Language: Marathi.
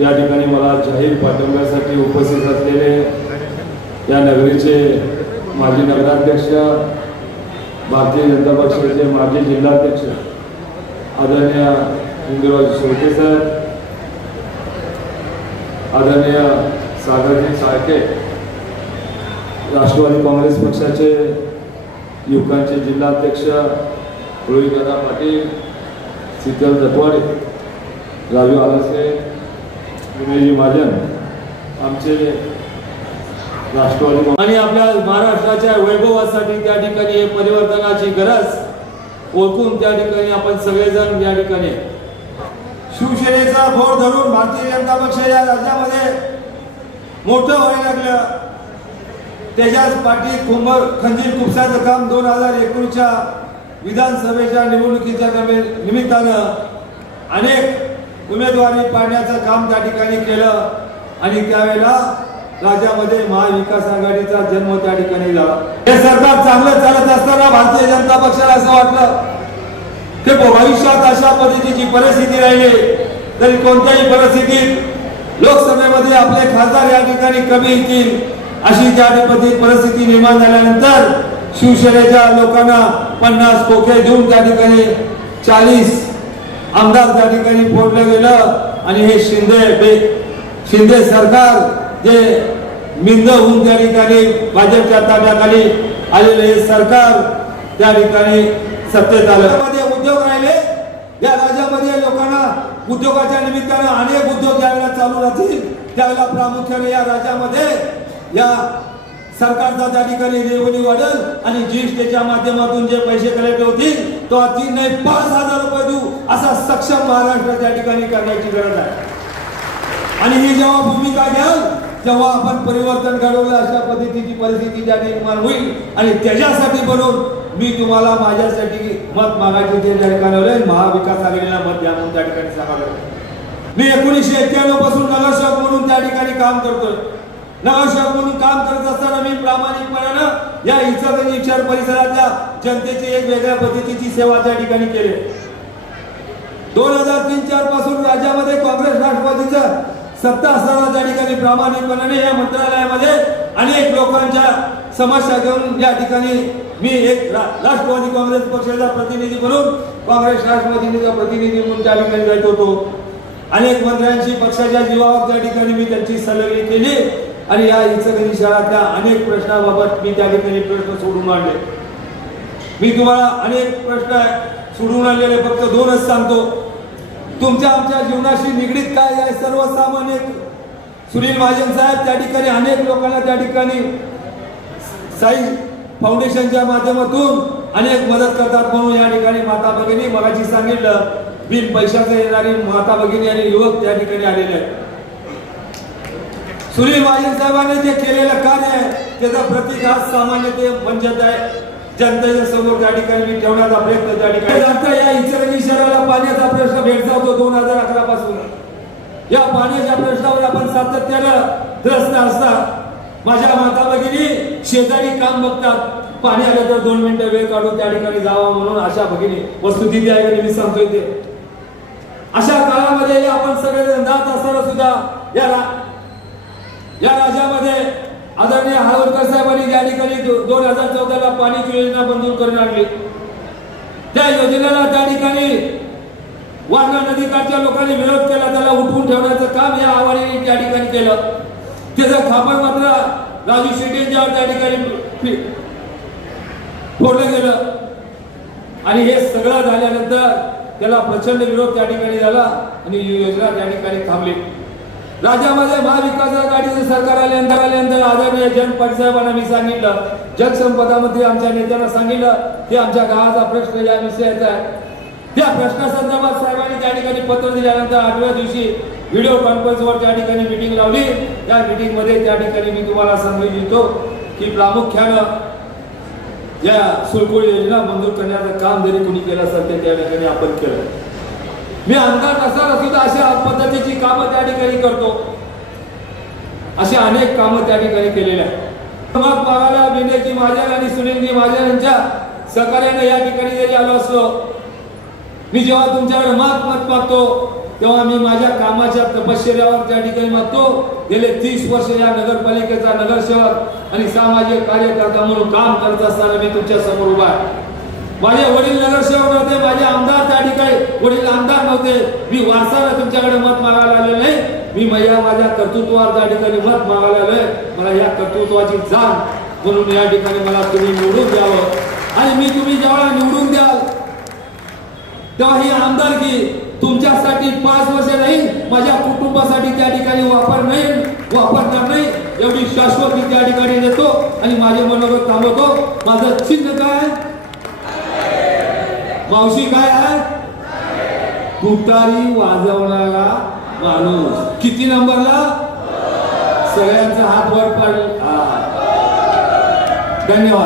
या ठिकाणी मला जाहीर पाठिंब्यासाठी उपस्थित असलेले या नगरीचे माजी नगराध्यक्ष भारतीय जनता पक्षाचे माजी जिल्हाध्यक्ष आदरणीय इंदिराज शेवटे साहेब आदरणीय सागरजी साळके राष्ट्रवादी काँग्रेस पक्षाचे युवकांचे जिल्हाध्यक्ष रोहितदादा पाटील शीतल जटवाडे राजू आलसे विनयजी महाजन आमचे राष्ट्रवादी आणि आपल्या महाराष्ट्राच्या वैभवासाठी त्या ठिकाणी परिवर्तनाची गरज ओळखून त्या ठिकाणी आपण सगळेजण या ठिकाणी शिवसेनेचा भोर धरून भारतीय जनता पक्ष या राज्यामध्ये मोठं व्हायला लागलं. त्याच्याच पाठीत कुंभर खंजीर कुपसाचं काम दोन हजार एकोणीसच्या विधानसभेच्या निवडणुकीच्या निमित्तानं अनेक उमेदवारी पाडण्याचं काम त्या ठिकाणी केलं. आणि त्यावेळेला राज्यामध्ये महाविकास आघाडीचा जन्म त्या ठिकाणी झाला. हे सरकार चांगलं चालत असताना भारतीय जनता पक्षाला असं वाटलं की भविष्यात अशा पद्धतीची परिस्थिती राहिली तरी कोणत्याही परिस्थितीत लोकसभेमध्ये आपले खासदार या ठिकाणी कमी येतील अशी त्या पद्धती परिस्थिती निर्माण झाल्यानंतर शिवसेनेच्या लोकांना पन्नास खोके देऊन त्या ठिकाणी चाळीस आमदार त्या ठिकाणी फोडलं गेलं आणि हे शिंदे शिंदे सरकार जे मिंद होऊन त्या ठिकाणी भाजपच्या ताब्याखाली आलेलं हे सरकार त्या ठिकाणी सत्तेत आलं. उद्योग राहिले. या राज्यामध्ये लोकांना उद्योगाच्या निमित्तानं अनेक उद्योग ज्यावेळेला चालू राहतील. त्यावेळेला प्रामुख्याने या राज्यामध्ये या सरकारचा त्या ठिकाणी रेवन्यू वाढेल आणि जीएसटीच्या माध्यमातून जे पैसे कलेक्ट होतील तो तीन नाही पाच हजार रुपये असा सक्षम महाराष्ट्र त्या ठिकाणी करण्याची गरज आहे. आणि ही जेव्हा भूमिका घ्याल जेव्हा आपण परिवर्तन घडवलं अशा पद्धतीची परिस्थिती त्या निर्माण होईल. आणि त्याच्यासाठी बनवून मी तुम्हाला माझ्यासाठी मत मागायचे ते त्या ठिकाणी महाविकास आघाडीला मत द्या म्हणून त्या ठिकाणी सांगावं मी एकोणीसशे एक्क्याण्णवपासून नगरसेवक म्हणून त्या ठिकाणी काम करतोय. नगरसेवक म्हणून काम करत असताना मी प्रामाणिकपणानं या इचलकरंजी शहर परिसरातल्या जनतेची एक वेगळ्या पद्धतीची सेवा त्या ठिकाणी केली. दोन हजार तीन चारपासून राज्यामध्ये काँग्रेस राष्ट्रवादीचं सत्ता असताना त्या ठिकाणी प्रामाणिकपणाने या मंत्रालयामध्ये अनेक लोकांच्या समस्या घेऊन या ठिकाणी मी एक रा- राष्ट्रवादी काँग्रेस पक्षाचा प्रतिनिधी म्हणून काँग्रेस राष्ट्रवादीचा प्रतिनिधी म्हणून त्या ठिकाणी जात होतो. अनेक मंत्र्यांशी पक्षाच्या जीवावर त्या ठिकाणी मी त्यांची सल्लगिरी केली आणि या इचलकरंजी शहरातल्या अनेक प्रश्नाबाबत मी त्या ठिकाणी प्रश्न सोडून मांडले. मी तुम्हाला अनेक प्रश्न सोडून आलेले फक्त दोनच सांगतो. तुमच्या आमच्या जीवनाशी निगडीत काय आहे सर्वसामान्य सुनील महाजन साहेब त्या ठिकाणी अनेक लोकांना त्या ठिकाणी साई फाउंडेशनच्या माध्यमातून अनेक मदत करतात म्हणून या ठिकाणी माता भगिनी मगाशी सांगितलं बिन पैशाचं येणारी माता भगिनी आणि युवक त्या ठिकाणी आलेले आहेत. सुनील महाजन साहेबांनी जे केलेलं कार्य आहे त्याचा प्रतिक आज सामान्य ते म्हणजे मंचात आहे जनतेच्या समोर त्या ठिकाणी मी ठेवण्याचा प्रयत्न त्या ठिकाणी आता या इचलकरंजी शहराला पाण्याचा प्रश्न भेडसावतो दोन हजार अकरा पासून. या पाण्याच्या प्रश्नावर आपण सातत्यानं त्रस्त असतात माझ्या माता भगिनी शेजारी काम बघतात. पाणी आलं तर दोन मिनिटं वेळ काढून त्या ठिकाणी जावा म्हणून अशा भगिनी वस्तुस्थिती आहे मी सांगतोय ते. अशा काळामध्ये आपण सगळेजण जात असताना सुद्धा या रा- या राज्यामध्ये आदरणीय हाळवडकर साहेबांनी या ठिकाणी दोन हजार चौदाला पाणी योजना मंजूर करून आणली. त्या योजनेला त्या ठिकाणी वारणा नदीकाठच्या लोकांनी विरोध केला त्याला उठवून ठेवण्याचं काम या आव्हाने त्या ठिकाणी केलं. त्याचं खापर मात्र राजू शेट्टींच्या त्या ठिकाणी फोडलं गेलं. आणि हे सगळं झाल्यानंतर त्याला प्रचंड विरोध त्या ठिकाणी झाला आणि ही योजना त्या ठिकाणी थांबली. राज्यामध्ये महाविकास आघाडीचं सरकार आल्यानंतर आल्यानंतर आदरणीय जन साहेबांना मी सांगितलं जलसंपदा मंत्री आमच्या नेत्यांना सांगितलं की आमच्या गावाचा प्रश्न या विषयाचा आहे. त्या प्रश्नासंदर्भात साहेबांनी त्या ठिकाणी पत्र दिल्यानंतर आठव्या दिवशी व्हिडिओ कॉन्फरन्सवर त्या ठिकाणी मिटिंग लावली. त्या meeting मध्ये त्या ठिकाणी मी तुम्हाला सांगू इच्छितो की प्रामुख्यानं या सुरकुळ योजना मंजूर करण्याचं काम जरी कोणी केलं असेल ते त्या ठिकाणी आपण केलं. मी आमदार नसणार सुद्धा अशा पद्धतीची कामं त्या ठिकाणी करतो अशी अनेक कामं त्या ठिकाणी केलेली आहेत. मग बघायला विनयजी महाजन आणि सुनीलजी महाजन यांच्या सहकार्याने या ठिकाणी जरी आलो असलो मी जेव्हा तुमच्याकडे मत मत मागतो तेव्हा मी माझ्या कामाच्या तपश्चर्यावर त्या ठिकाणी म्हणतो गेले तीस वर्ष या नगरपालिकेचा नगरसेवक आणि सामाजिक कार्यकर्ता म्हणून काम करत असताना मी तुमच्यासमोर उभा आहे. माझे वडील नगरसेवक नव्हते माझे आमदार त्या ठिकाणी वडील आमदार नव्हते. मी वारसाला तुमच्याकडे मत मागायला आलेलो नाही. मी माझ्या माझ्या कर्तृत्वावर त्या ठिकाणी मत मागायला आलोय. मला या कर्तृत्वाची जाण म्हणून या ठिकाणी मला तुम्ही निवडून द्यावं. आणि मी तुम्ही जेव्हा निवडून द्याल तेव्हा ही आमदारकी तुमच्यासाठी पाच वर्ष नाही माझ्या कुटुंबासाठी त्या ठिकाणी वापर नाही वापरणार नाही. एवढी शाश्वती त्या ठिकाणी देतो आणि माझे मनोगत थांबवतो. माझं चिन्ह काय? मावशी काय आहे? तुतारी वाजवणारा माणूस. किती नंबरला? सगळ्यांचा हात वर पडला. हा. धन्यवाद.